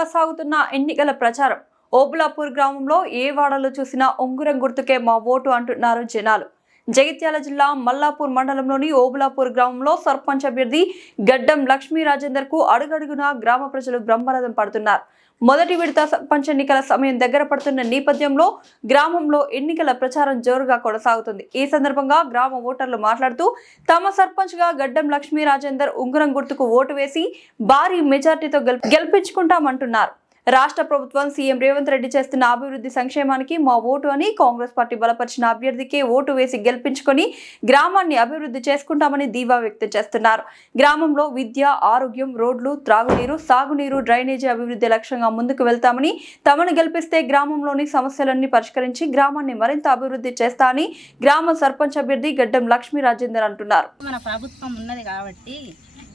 రసవత్తరంగా సాగుతున్న ఎన్నికల ప్రచారం. ఓబులాపూర్ గ్రామంలో ఏ వాడలో చూసినా ఉంగురం గుర్తుకే మా ఓటు అంటున్నారు జనాలు. జగిత్యాల జిల్లా మల్లాపూర్ మండలంలోని ఓబులాపూర్ గ్రామంలో సర్పంచ్ అభ్యర్థి గడ్డం లక్ష్మీ రాజేందర్కు అడుగడుగునా గ్రామ ప్రజలు బ్రహ్మరథం పడుతున్నారు. మొదటి విడత సర్పంచ్ ఎన్నికల సమయం దగ్గర పడుతున్న నేపథ్యంలో గ్రామంలో ఎన్నికల ప్రచారం జోరుగా కొనసాగుతుంది. ఈ సందర్భంగా గ్రామ ఓటర్లు మాట్లాడుతూ తమ సర్పంచ్గా గడ్డం లక్ష్మీ రాజేందర్ ఉంగరం గుర్తుకు ఓటు వేసి భారీ మెజార్టీతో గెల్- గెలిపించుకుంటామంటున్నారు. రాష్ట్ర ప్రభుత్వం సీఎం రేవంత్ రెడ్డి చేస్తున్న అభివృద్ధి సంక్షేమానికి మా ఓటు అని కాంగ్రెస్ పార్టీ బలపరిచిన అభ్యర్థికే ఓటు వేసి గెలిపించుకొని గ్రామాన్ని అభివృద్ధి చేసుకుంటామని దీవా వ్యక్తం చేస్తున్నారు. గ్రామంలో విద్య ఆరోగ్యం రోడ్లు త్రాగునీరు సాగునీరు డ్రైనేజీ అభివృద్ధి లక్ష్యంగా ముందుకు వెళ్తామని తమను గెలిపిస్తే గ్రామంలోని సమస్యలన్నీ పరిష్కరించి గ్రామాన్ని మరింత అభివృద్ధి చేస్తా అని గ్రామ సర్పంచ్ అభ్యర్థి గడ్డం లక్ష్మీ రాజేందర్ అంటున్నారు. మన ప్రభుత్వం ఉన్నది కాబట్టి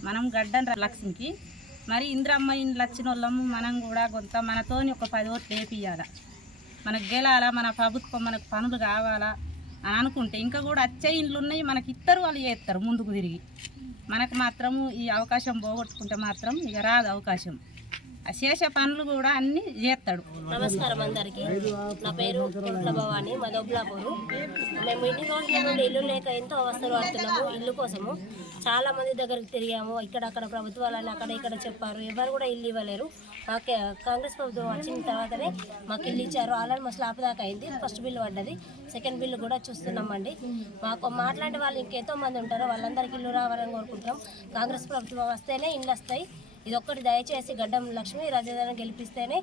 మనం గడ్డం లక్ష్మికి మరి ఇంద్రమ్మ ఇండ్లు వచ్చిన వాళ్ళము మనం కూడా కొంత మనతోని ఒక పది ఓట్లు వేపియాలా మనకు గెలాలా మన ప్రభుత్వం మనకు పనులు కావాలా అని అనుకుంటే ఇంకా కూడా వచ్చే ఇండ్లు ఉన్నాయి మనకి ఇద్దరు వాళ్ళు చేస్తారు ముందుకు తిరిగి. మనకు మాత్రము ఈ అవకాశం పోగొట్టుకుంటే మాత్రం ఇక రాదు అవకాశం. చేసే పనులు కూడా అన్ని చేస్తాడు. నమస్కారం అందరికి. నా పేరు ఇంట్ల భవాని మదోబ్లాపూరు. మేము ఇన్ని రోజుల నుండి ఇల్లు లేక ఎంతో అవస్థలు పడుతున్నాము ఇల్లు కోసము. చాలా మంది దగ్గరికి తిరిగాము ఇక్కడ అక్కడ ప్రభుత్వాలని అక్కడ ఇక్కడ చెప్పారు. ఎవరు కూడా ఇల్లు ఇవ్వలేరు. మాకు కాంగ్రెస్ ప్రభుత్వం వచ్చిన తర్వాతనే మాకు ఇల్లు ఇచ్చారు. ఆల్రెడీ మా స్లాప్ దాకా అయింది. ఫస్ట్ బిల్లు పడ్డది. సెకండ్ బిల్లు కూడా చూస్తున్నామండి. మాకు మాట్లాడే వాళ్ళు ఇంకెంతో మంది ఉంటారు. వాళ్ళందరికీ ఇల్లు రావాలని కోరుకుంటున్నాం. కాంగ్రెస్ ప్రభుత్వం వస్తేనే ఇల్లు వస్తాయి. ఇది ఒక్కటి దయచేసి గడ్డం లక్ష్మి రాజధాని గెలిపిస్తేనే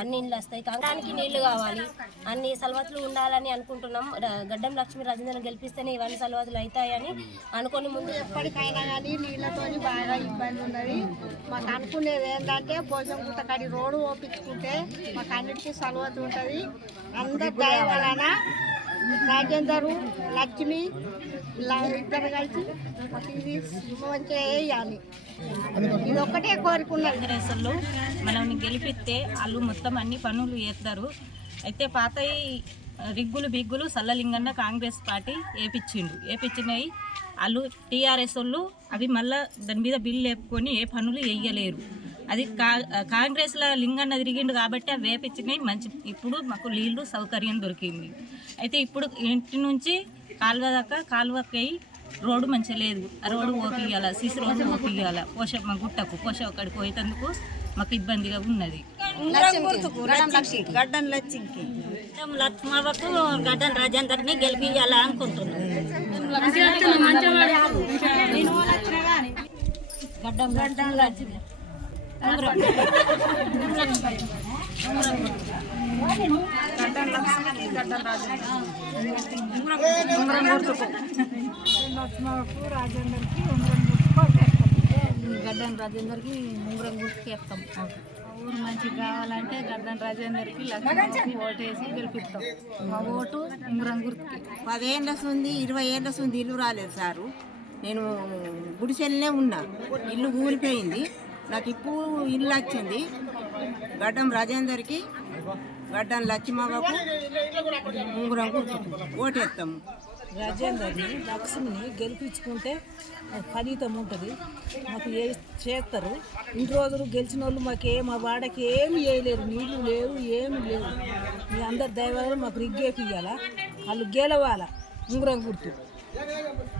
అన్ని ఇళ్ళు వస్తాయి. కాంగ్రానికి నీళ్ళు కావాలి. అన్ని సలవతులు ఉండాలని అనుకుంటున్నాం. గడ్డం లక్ష్మి రాజధాని గెలిపిస్తేనే ఇవన్నీ సలవతులు అవుతాయని అనుకుని ముందు ఎప్పటికైనా కానీ నీళ్ళతో బాగా ఇబ్బంది ఉన్నది. మాకు అనుకునేది ఏంటంటే భోజనం గుట్టకాడి రోడ్డు ఓపించుకుంటే మాకు అన్నిటికీ సలవత ఉంటుంది. అందరి దయ వలన రాజేందరు లక్ష్మి ఇలా ఇద్దరు కలిసి ఇది మంచిగా వేయాలి. ఇది ఒక్కటే కోరుకున్నాను. కాంగ్రెస్లో మనల్ని గెలిపిస్తే వాళ్ళు మొత్తం అన్ని పనులు చేస్తారు. అయితే పాత రిగ్గులు బిగ్గులు సల్లలింగన్న కాంగ్రెస్ పార్టీ వేపించిండు వేపించినవి వాళ్ళు టీఆర్ఎస్ వాళ్ళు అవి మళ్ళీ దాని మీద బిల్లు లేపుకొని ఏ పనులు వేయలేరు అది కా కాంగ్రెస్లో లింగన్న తిరిగిండు కాబట్టి అవి వేపించినాయి మంచి ఇప్పుడు మాకు నీళ్ళు సౌకర్యం దొరికింది. అయితే ఇప్పుడు ఇంటి నుంచి కాలువ దాకా కాలువకి రోడ్డు మంచిగా లేదు. ఆ రోడ్డు ఓపియాల సిసి రోడ్డు ఓపియాల పోష మా గుట్టకు పోష అక్కడికి పోయేందుకు మాకు ఇబ్బందిగా ఉన్నది. గడ్డం లక్ష్మికి లక్ష్మవకు గడ్డం రాజేందర్ని గెలిపియాలా అనుకుంటున్నాం. గడ్డం గడ్డం లక్ష్మి గడ్డం రాజేందర్కి ముంగురం గుర్తుకి వేస్తాం ఊరు మంచిగా కావాలంటే గడ్డం రాజేందర్కి లక్ష్మణకి ఓటేసి గెలిపిస్తాం మా ఓటు ముంగురం గుర్తుకి పదేళ్ళ ఉంది ఇరవై ఏళ్ళ ఉంది ఇల్లు రాలేదు సారు. నేను గుడిసెల్లే ఉన్నా ఇల్లు కూలిపోయింది నాకు ఇప్పుడు ఇల్లు వచ్చింది. గడ్డం రాజేందర్కి గడ్డం లక్ష్మవ్వకు ఉంగురం గుర్తుకు ఓటేస్తాము రాజేందర్ని లక్ష్మిని గెలిపించుకుంటే ఫలితం ఉంటుంది. మాకు ఏ చేస్తారు. ఇంటి రోజులు గెలిచిన వాళ్ళు మాకు ఏ మా వాడకి ఏమి వేయలేరు నీళ్ళు లేవు ఏమి లేవు. మీ అందరి దైవాలు మాకు రిగ్గేపియాలా వాళ్ళు గెలవాలా? ఉంగురం గుర్తు.